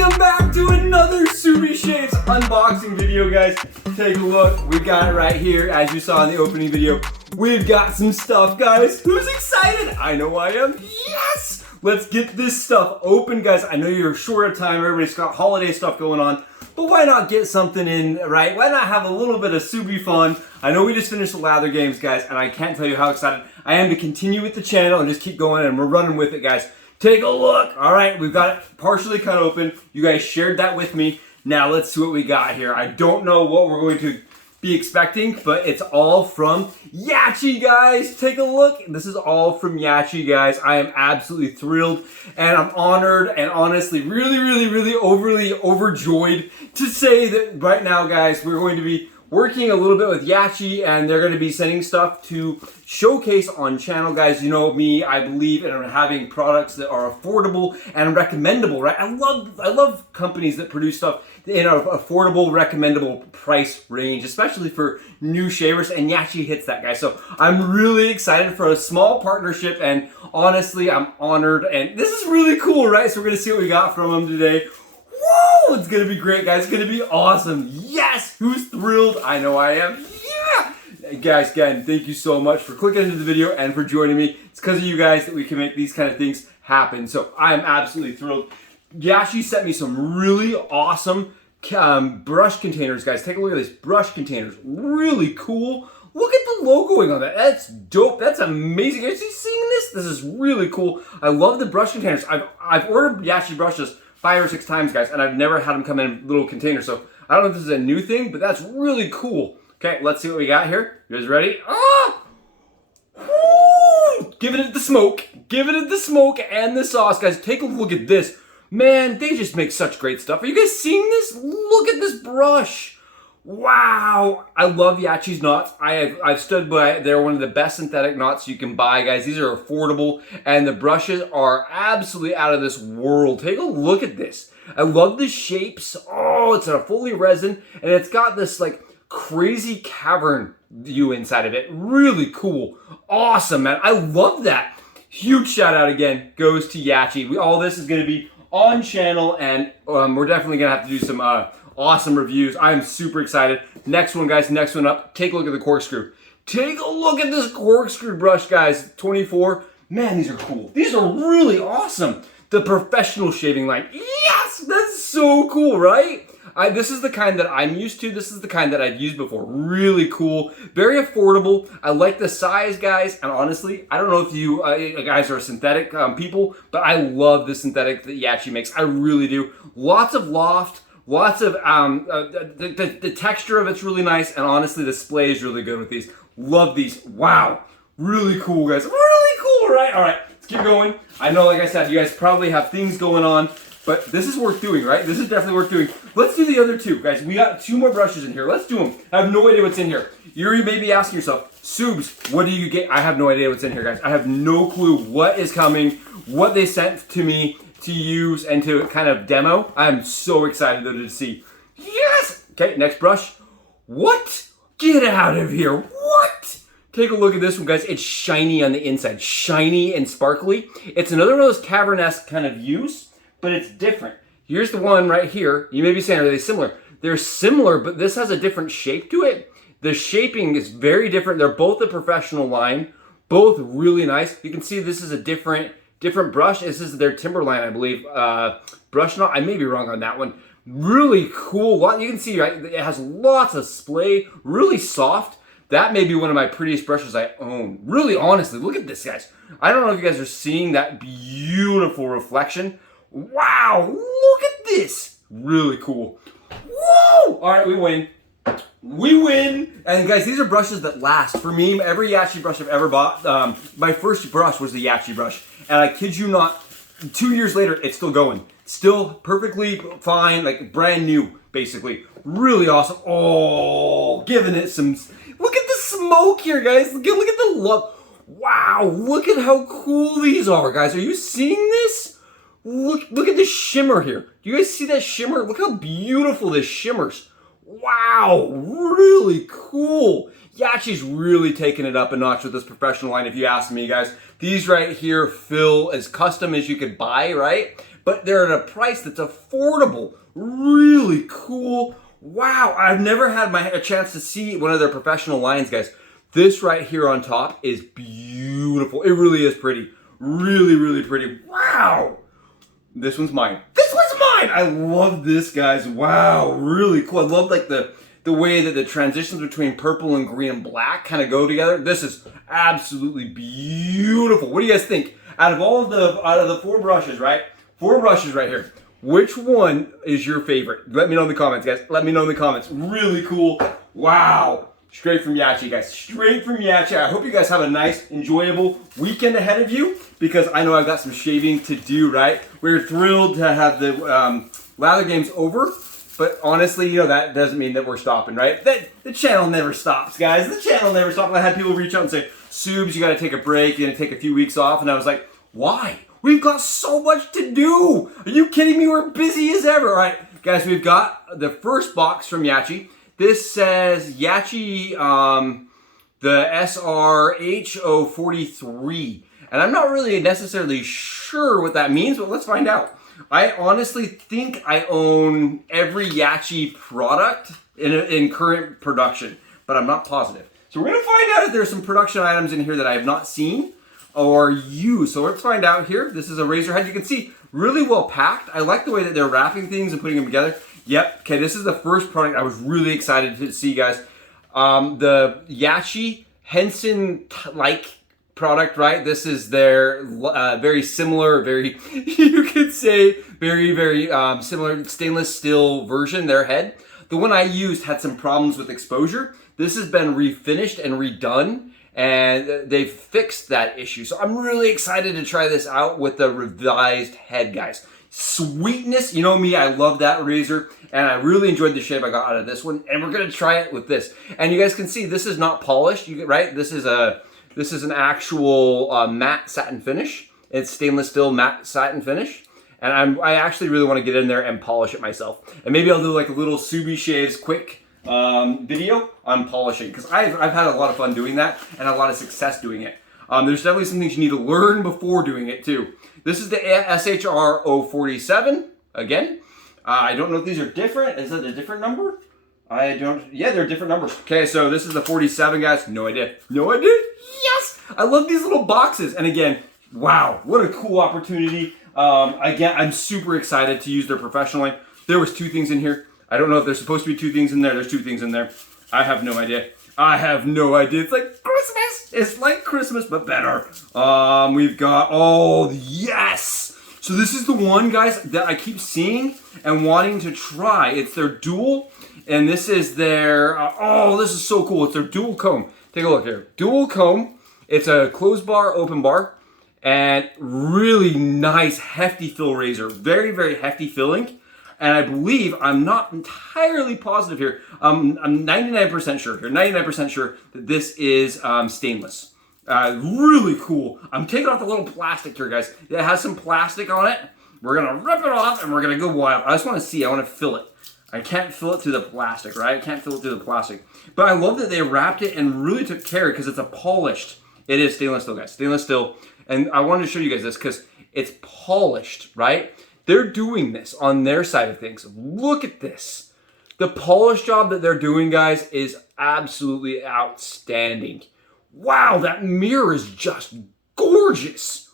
Welcome back to another Shaves unboxing video, guys. Take a look. We've got it right here. As you saw in the opening video, we've got some stuff, guys. Who's excited? I know I am. Yes! Let's get this stuff open, guys. I know you're short of time. Everybody's got holiday stuff going on. But why not get something in, right? Why not have a little bit of Subi fun? I know we just finished the lather games, guys, and I can't tell you how excited I am to continue with the channel and just keep going, and we're running with it, guys. Take a look. All right, we've got it partially cut open. You guys shared that with me. Now let's see what we got here. I don't know what we're going to be expecting, but it's all from Yaqi, guys. Take a look. This is all from Yaqi, guys. I am absolutely thrilled, and I'm honored, and honestly, really overly overjoyed to say that right now, guys, we're going to be working a little bit with Yaqi, and they're going to be sending stuff to showcase on channel, guys. You know me, I believe in having products that are affordable and recommendable, right? I love companies that produce stuff in an affordable, recommendable price range, especially for new shavers, and Yaqi hits that, guys. So I'm really excited for a small partnership, and honestly, I'm honored, and this is really cool, right? So we're going to see what we got from them today. Woo! It's gonna be great, guys. It's gonna be awesome. Yes! Who's thrilled? I know I am. Yeah! Guys, again, thank you so much for clicking into the video and for joining me. It's because of you guys that we can make these kind of things happen. So I am absolutely thrilled. Yaqi sent me some really awesome brush containers, guys. Take a look at this. Brush containers. Really cool. Look at the logoing on that. That's dope. That's amazing. Are you seeing this? This is really cool. I love the brush containers. I've ordered Yaqi brushes 5 or 6 times, guys, and I've never had them come in little containers. So I don't know if this is a new thing, but that's really cool. Okay, let's see what we got here. You guys ready? Ah! Woo! Giving it the smoke. Giving it the smoke and the sauce, guys. Take a look at this. Man, they just make such great stuff. Are you guys seeing this? Look at this brush. Wow, I love Yaqi's knots. I've stood by. They're one of the best synthetic knots you can buy, guys. These are affordable, and the brushes are absolutely out of this world. Take a look at this. I love the shapes. Oh, it's a fully resin, and it's got this like crazy cavern view inside of it. Really cool. Awesome, man. I love that. Huge shout out again goes to Yaqi. All this is going to be on channel, and we're definitely going to have to do some awesome reviews. I'm super excited. Next one, guys, next one up. Take a look at the corkscrew. Take a look at this corkscrew brush, guys. 24. Man, these are cool. These are really awesome. The professional shaving line. Yes, that's so cool, right? This is the kind that I'm used to. This is the kind that I've used before. Really cool. Very affordable. I like the size, guys. And honestly, I don't know if you guys are synthetic people, but I love the synthetic that Yaqi makes. I really do. Lots of loft. Lots of, the texture of it's really nice, and honestly, the display is really good with these. Love these. Wow. Really cool, guys. Really cool, right? All right, let's keep going. I know, like I said, you guys probably have things going on, but this is worth doing, right? This is definitely worth doing. Let's do the other two, guys. We got 2 more brushes in here. Let's do them. I have no idea what's in here. You may be asking yourself, Subs, what do you get? I have no idea what's in here, guys. I have no clue what is coming, what they sent to me to use and to kind of demo. I'm so excited though to see. Yes! Okay, next brush. What? Get out of here. What? Take a look at this one, guys. It's shiny on the inside. Shiny and sparkly. It's another one of those cavern-esque kind of views, but it's different. Here's the one right here. You may be saying, are they similar? They're similar, but this has a different shape to it. The shaping is very different. They're both a professional line. Both really nice. You can see this is a different brush. This is their Timberline, I believe, brush knot. I may be wrong on that one. Really cool. You can see, right, it has lots of splay, really soft. That may be one of my prettiest brushes I own. Really, honestly, look at this, guys. I don't know if you guys are seeing that beautiful reflection. Wow, look at this. Really cool. Whoa! All right, we win. We win! And guys, these are brushes that last. For me, every Yaqi brush I've ever bought, my first brush was the Yaqi brush. And I kid you not, 2 years later, it's still going. Still perfectly fine, like brand new, basically. Really awesome. Oh, giving it some... Look at the smoke here, guys. Look at the look. Wow, look at how cool these are, guys. Are you seeing this? Look at the shimmer here. Do you guys see that shimmer? Look how beautiful this shimmers. Wow, really cool. Yachi's really taking it up a notch with this professional line, if you ask me, guys. These right here feel as custom as you could buy, right? But they're at a price that's affordable. Really cool. Wow, I've never had a chance to see one of their professional lines, guys. This right here on top is beautiful. It really is pretty. Really, really pretty. Wow. This one's mine. This one's mine. I love this, guys. Wow, really cool. I love like the way that the transitions between purple and green and black kind of go together. This is absolutely beautiful. What do you guys think? Out of the 4 brushes, right? 4 brushes right here. Which one is your favorite? Let me know in the comments, guys. Let me know in the comments. Really cool. Wow. Straight from Yaqi, guys. Straight from Yaqi. I hope you guys have a nice, enjoyable weekend ahead of you, because I know I've got some shaving to do, right? We're thrilled to have the lather games over, but honestly, you know, that doesn't mean that we're stopping, right? The channel never stops, guys. The channel never stops. I had people reach out and say, Subs, you got to take a break. You're going to take a few weeks off. And I was like, why? We've got so much to do. Are you kidding me? We're busy as ever. All right, guys, we've got the first box from Yaqi. This says Yaqi, the SRH043. And I'm not really necessarily sure what that means, but let's find out. I honestly think I own every Yaqi product in current production, but I'm not positive. So we're going to find out if there's some production items in here that I have not seen or used. So let's find out here. This is a razor head. You can see really well packed. I like the way that they're wrapping things and putting them together. Yep. Okay, this is the first product I was really excited to see, guys. The Yaqi Henson-like product, right? This is their very similar, you could say very similar stainless steel version, their head. The one I used had some problems with exposure. This has been refinished and redone, and they've fixed that issue. So I'm really excited to try this out with the revised head, guys. Sweetness, you know me, I love that razor, and I really enjoyed the shave I got out of this one, and we're gonna try it with this. And you guys can see this is not polished, right? This is an actual matte satin finish. It's stainless steel matte satin finish. And I actually really want to get in there and polish it myself. And maybe I'll do like a little Subi Shaves quick video on polishing, because I've had a lot of fun doing that and a lot of success doing it. There's definitely some things you need to learn before doing it too. This is the SHR047 again. I don't know if these are different. Is it a different number? Yeah, they're different numbers. Okay, so this is the 47, guys. No idea. No idea. Yes! I love these little boxes. And again, wow, what a cool opportunity. Again, I'm super excited to use their professional line. There was 2 things in here. I don't know if there's supposed to be 2 things in there. There's 2 things in there. I have no idea. I have no idea. It's like Christmas. It's like Christmas, but better. We've got, oh, yes. So this is the one, guys, that I keep seeing and wanting to try. It's their dual, and this is their, oh, this is so cool. It's their dual comb. Take a look here. Dual comb. It's a closed bar, open bar, and really nice, hefty fill razor. Very, very hefty filling. And I believe, I'm not entirely positive here, I'm 99% sure here, 99% sure that this is stainless. Really cool. I'm taking off the little plastic here, guys. It has some plastic on it. We're gonna rip it off and we're gonna go wild. I just wanna see, I wanna fill it. I can't fill it through the plastic, right? I can't fill it through the plastic. But I love that they wrapped it and really took care, because it's a polished, it is stainless steel, guys, stainless steel. And I wanted to show you guys this because it's polished, right? They're doing this on their side of things. Look at this. The polish job that they're doing, guys, is absolutely outstanding. Wow, that mirror is just gorgeous.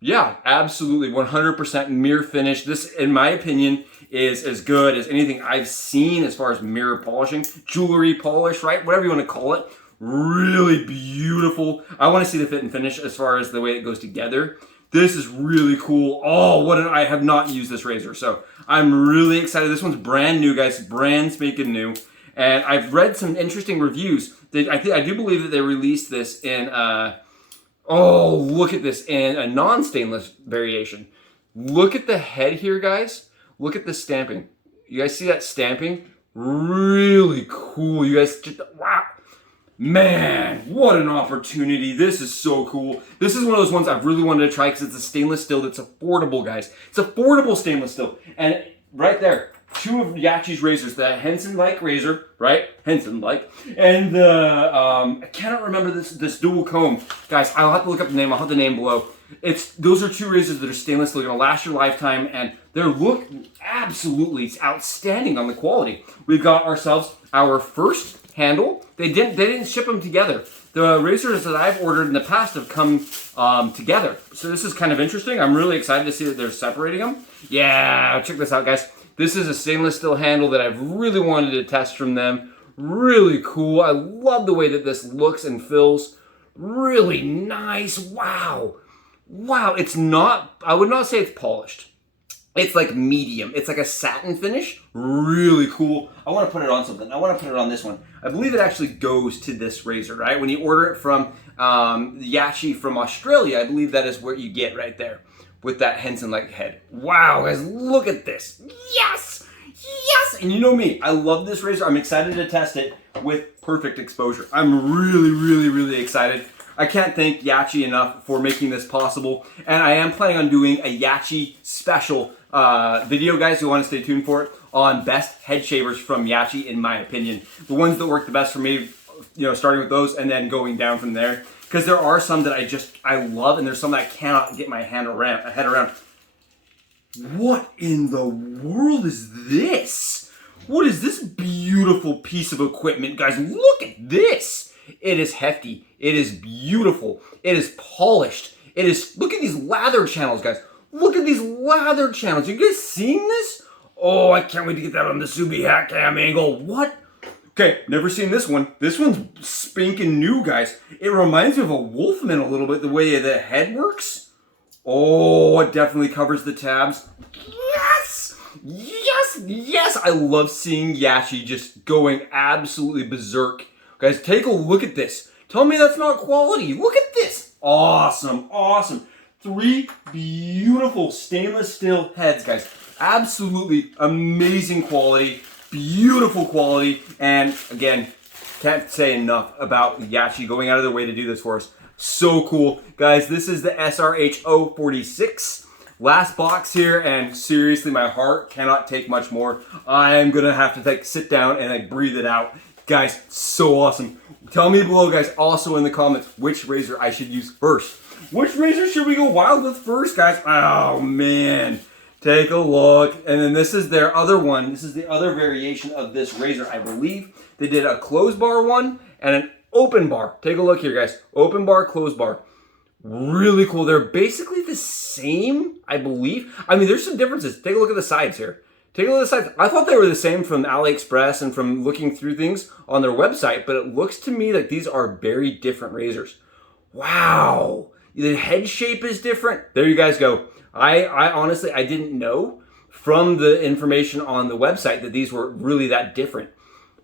Yeah, absolutely, 100% mirror finish. This, in my opinion, is as good as anything I've seen as far as mirror polishing, jewelry polish, right? Whatever you want to call it. Really beautiful. I want to see the fit and finish as far as the way it goes together. This is really cool. Oh, I have not used this razor, so I'm really excited. This one's brand new, guys. Brand spanking new. And I've read some interesting reviews. I do believe that they released this in, oh, look at this, in a non-stainless variation. Look at the head here, guys. Look at the stamping. You guys see that stamping? Really cool. You guys, just, wow. Man, what an opportunity. This is so cool. This is one of those ones I've really wanted to try because it's a stainless steel that's affordable, guys. It's affordable stainless steel. And right there, two of Yaqi's razors, the Henson-like razor, right? Henson-like. And the, I cannot remember this dual comb. Guys, I'll have to look up the name. I'll have the name below. Those are two razors that are stainless. They're going to last your lifetime, and they look absolutely outstanding on the quality. We've got ourselves our first handle. They didn't ship them together. The razors that I've ordered in the past have come together. So this is kind of interesting. I'm really excited to see that they're separating them. Yeah, check this out, guys. This is a stainless steel handle that I've really wanted to test from them. Really cool. I love the way that this looks and feels. Really nice. Wow. Wow, it's not, I would not say it's polished. It's like medium. It's like a satin finish. Really cool. I want to put it on something. I want to put it on this one. I believe it actually goes to this razor, right? When you order it from Yaqi from Australia, I believe that is what you get right there with that Henson-like head. Wow, guys, look at this. Yes! Yes! And you know me, I love this razor. I'm excited to test it with perfect exposure. I'm really, really, really excited. I can't thank Yaqi enough for making this possible. And I am planning on doing a Yaqi special video, guys, who want to stay tuned for it, on best head shavers from Yaqi, in my opinion. The ones that work the best for me, you know, starting with those and then going down from there. Because there are some that I love, and there's some that I cannot get my head around. What in the world is this? What is this beautiful piece of equipment, guys? Look at this. It is hefty. It is beautiful. It is polished. It is, look at these lather channels, guys. Look at these lather channels. You guys seeing this? Oh, I can't wait to get that on the Subi hat cam angle. What? Okay, never seen this one. This one's spanking new, guys. It reminds me of a Wolfman a little bit, the way the head works. Oh, it definitely covers the tabs. Yes! Yes! Yes! I love seeing Yaqi just going absolutely berserk. Guys, take a look at this. Tell me that's not quality. Look at this. Awesome, awesome. 3 beautiful stainless steel heads, guys. Absolutely amazing quality. Beautiful quality, and again, can't say enough about Yaqi going out of their way to do this for us. So cool. Guys, this is the SRH 046. Last box here, and seriously, my heart cannot take much more. I am gonna have to sit down and breathe it out. Guys, so awesome. Tell me below, guys, also in the comments, which razor I should use first. Which razor should we go wild with first, guys? Oh, man. Take a look. And then this is their other one. This is the other variation of this razor, I believe. They did a closed bar one and an open bar. Take a look here, guys. Open bar, closed bar. Really cool. They're basically the same, I believe. I mean, there's some differences. Take a look at the sides here. Take a look at the sides. I thought they were the same from AliExpress and from looking through things on their website, but it looks to me like these are very different razors. Wow. The head shape is different. There you guys go. I honestly, I didn't know from the information on the website that these were really that different.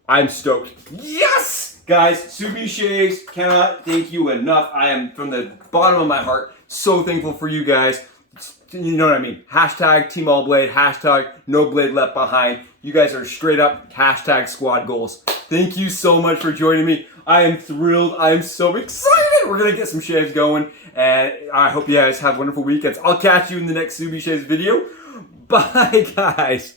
I'm stoked. Yes! Guys, Subi Shaves, cannot thank you enough. I am, from the bottom of my heart, so thankful for you guys. You know what I mean. Hashtag Team All Blade, hashtag No Blade Left Behind. You guys are straight up hashtag squad goals. Thank you so much for joining me. I am thrilled. I am so excited. We're going to get some shaves going. And I hope you guys have wonderful weekends. I'll catch you in the next Subi Shaves video. Bye, guys.